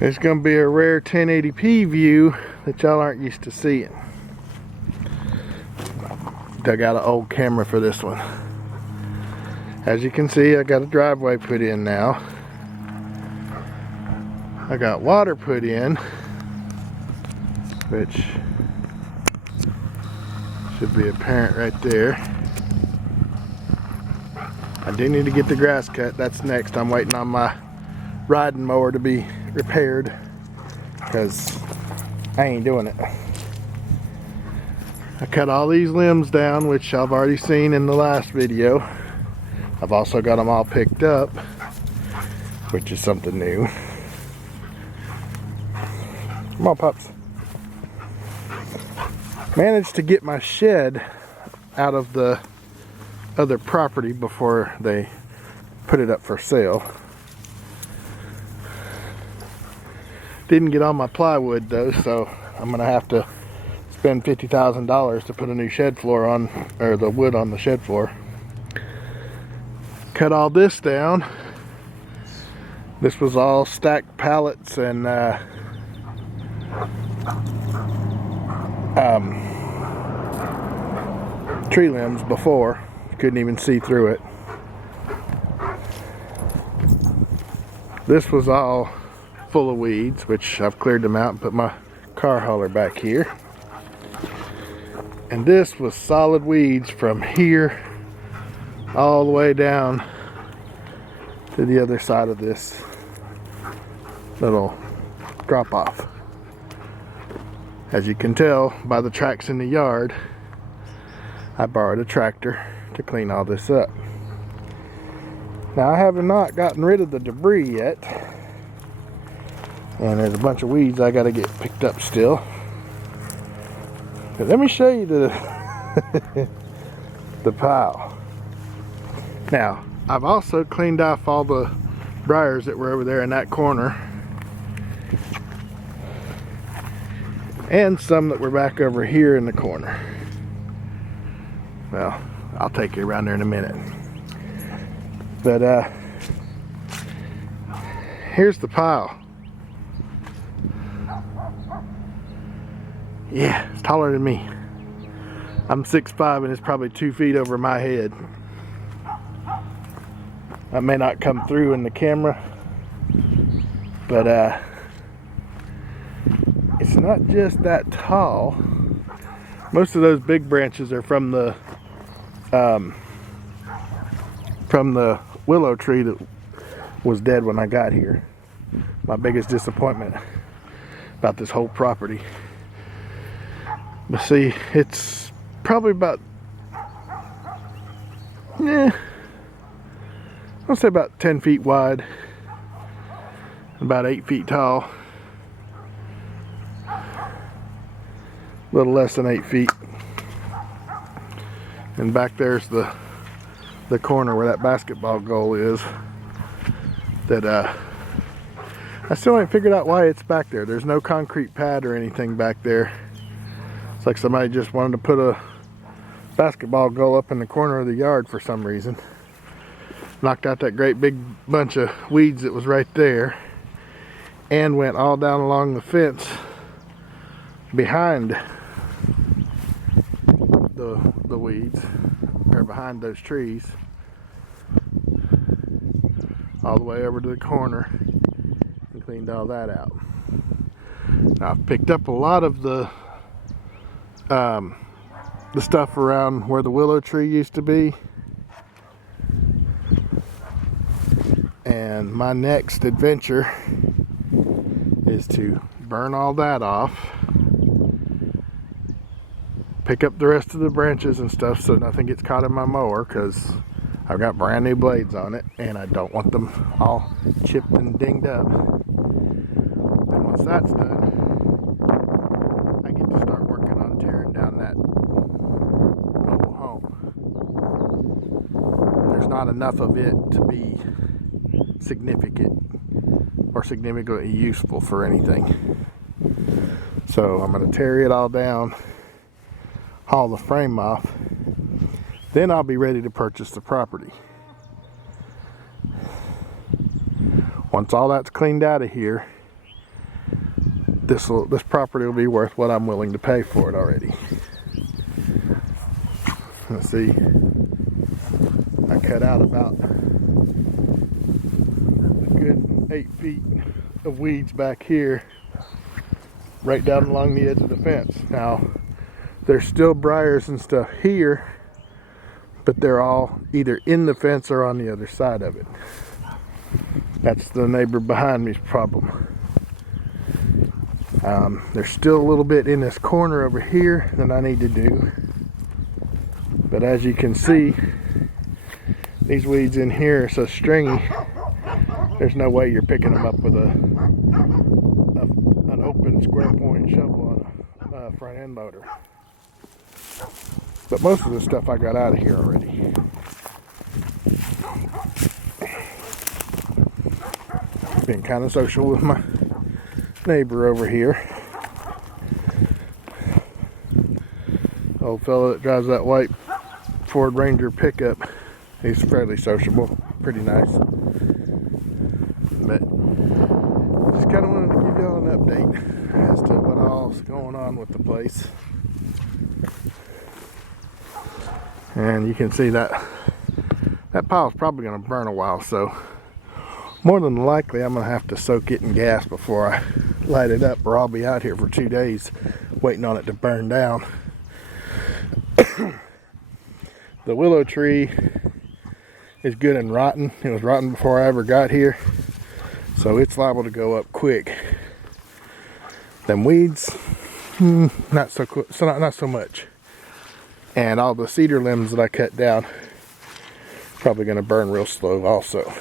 It's going to be a rare 1080p view that y'all aren't used to seeing. Dug out an old camera for this one. As you can see, I got a driveway put in now. I got water put in, which should be apparent right there. I do need to get the grass cut. That's next. I'm waiting on my riding mower to be repaired because I ain't doing it. I cut all these limbs down, which I've already seen in the last video. I've also got them all picked up, which is something new. Come on, pups. Managed to get my shed out of the other property before they put it up for sale. Didn't get all my plywood though, so I'm gonna have to spend $50,000 to put a new shed floor on, or the wood on the shed floor. Cut all this down. This was all stacked pallets and tree limbs before. Couldn't even see through it. This was all full of weeds, which I've cleared them out and put my car hauler back here. And this was solid weeds from here all the way down to the other side of this little drop off. As you can tell by the tracks in the yard, I borrowed a tractor to clean all this up. Now I have not gotten rid of the debris yet, and there's a bunch of weeds I gotta get picked up still. But let me show you the the pile. Now I've also cleaned off all the briars that were over there in that corner, and some that were back over here in the corner. Well, I'll take you around there in a minute. But here's the pile. Yeah, it's taller than me. I'm 6'5" and it's probably 2 feet over my head. That may not come through in the camera, but it's not just that tall. Most of those big branches are from the willow tree that was dead when I got here. My biggest disappointment about this whole property. But see, it's probably about, I'll say about 10 feet wide, about 8 feet tall. A little less than 8 feet. And back there's the corner where that basketball goal is. That I still ain't figured out why it's back there. There's no concrete pad or anything back there. It's like somebody just wanted to put a basketball goal up in the corner of the yard for some reason. Knocked out that great big bunch of weeds that was right there, and went all down along the fence behind the weeds, or behind those trees, all the way over to the corner, and cleaned all that out. Now I've picked up a lot of the stuff around where the willow tree used to be, and my next adventure is to burn all that off, pick up the rest of the branches and stuff so nothing gets caught in my mower, because I've got brand new blades on it and I don't want them all chipped and dinged up. And once that's done, I get to start working on tearing down that mobile home. There's not enough of it to be significant or significantly useful for anything. So I'm going to tear it all down, haul the frame off, then I'll be ready to purchase the property. Once all that's cleaned out of here, this property will be worth what I'm willing to pay for it already. Let's see, I cut out about a good 8 feet of weeds back here, right down along the edge of the fence. Now, there's still briars and stuff here, but they're all either in the fence or on the other side of it. That's the neighbor behind me's problem. There's still a little bit in this corner over here that I need to do. But as you can see, these weeds in here are so stringy, there's no way you're picking them up with an open square point shovel on a front end loader. But most of the stuff I got out of here already. Been kind of social with my neighbor over here. Old fella that drives that white Ford Ranger pickup. He's fairly sociable, pretty nice. But just kind of wanted to give y'all an update as to what all's going on with the place. And you can see that pile's probably going to burn a while, so more than likely I'm going to have to soak it in gas before I light it up, or I'll be out here for 2 days waiting on it to burn down. The willow tree is good and rotten. It was rotten before I ever got here, so it's liable to go up quick. Them weeds, not so much. And all the cedar limbs that I cut down, probably going to burn real slow also.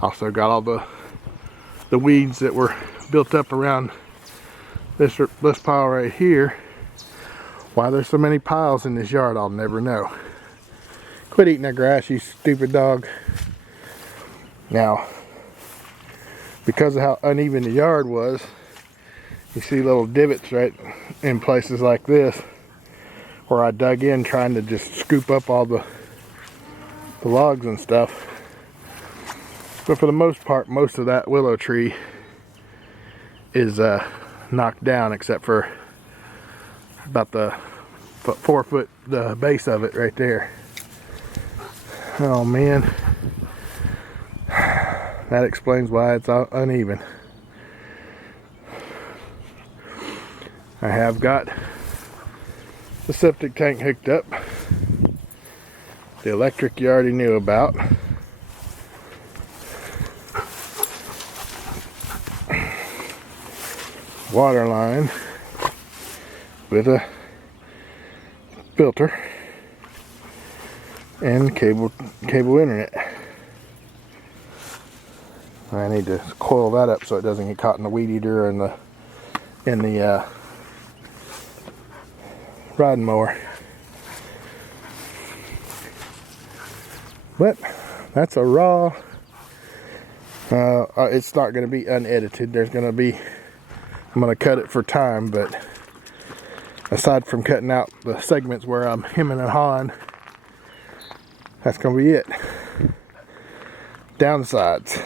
Also got all the weeds that were built up around this pile right here. Why there's so many piles in this yard, I'll never know. Quit eating that grass, you stupid dog. Now, because of how uneven the yard was, you see little divots right in places like this where I dug in trying to just scoop up all the logs and stuff. But for the most part, most of that willow tree is knocked down, except for about the 4 foot the base of it right there. Oh man, that explains why it's uneven. I have got the septic tank hooked up. The electric you already knew about. Water line with a filter and cable internet. I need to coil that up so it doesn't get caught in the weed eater and the riding mower. But that's a raw. It's not going to be unedited. There's going to be. I'm going to cut it for time, but aside from cutting out the segments where I'm hemming and hawing, that's going to be it. Downsides.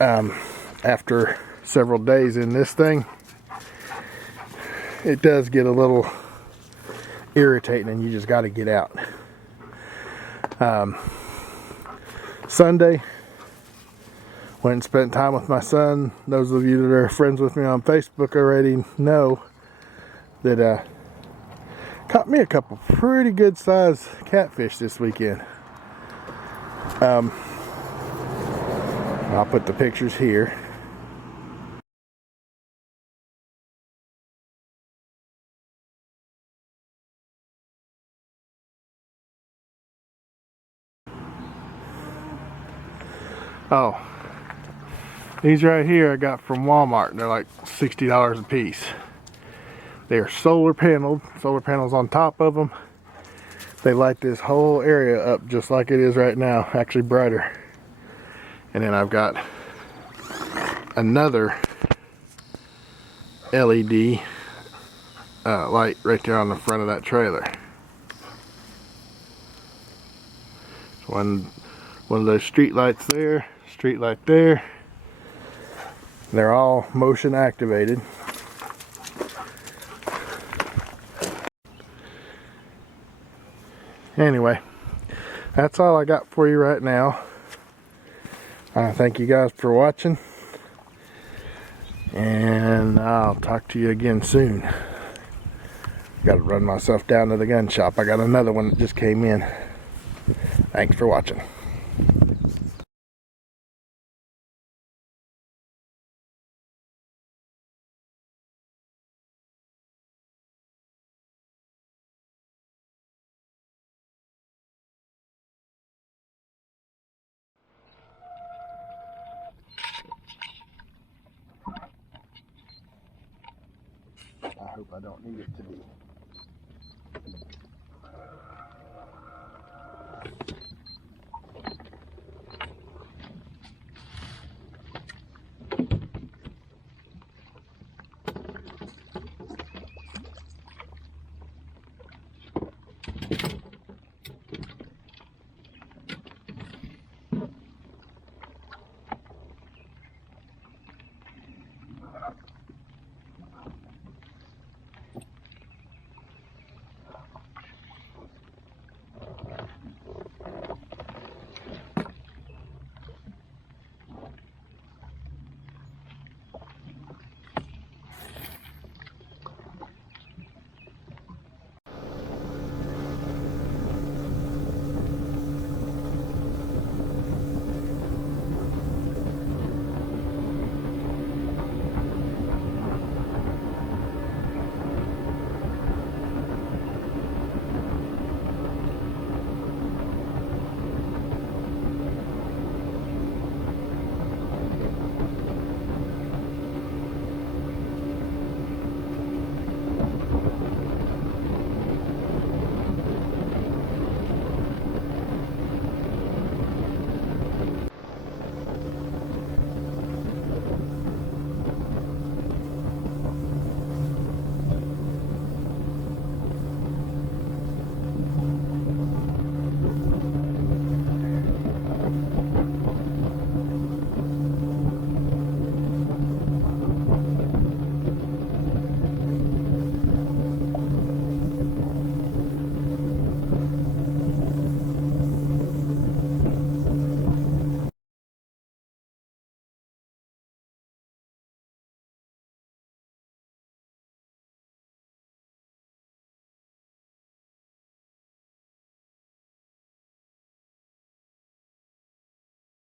After several days in this thing, it does get a little irritating and you just got to get out. Sunday, went and spent time with my son. Those of you that are friends with me on Facebook already know that caught me a couple pretty good sized catfish this weekend. I'll put the pictures here. Oh, these right here I got from Walmart. They're like $60 a piece. They're solar panels on top of them. They light this whole area up just like it is right now, actually brighter. And then I've got another LED light right there on the front of that trailer. So one of those street lights there, street light there, They're all motion activated. Anyway, that's all I got for you right now. Thank you guys for watching, and I'll talk to you again soon. Got to run myself down to the gun shop. I got another one that just came in. Thanks for watching. I hope I don't need it to be.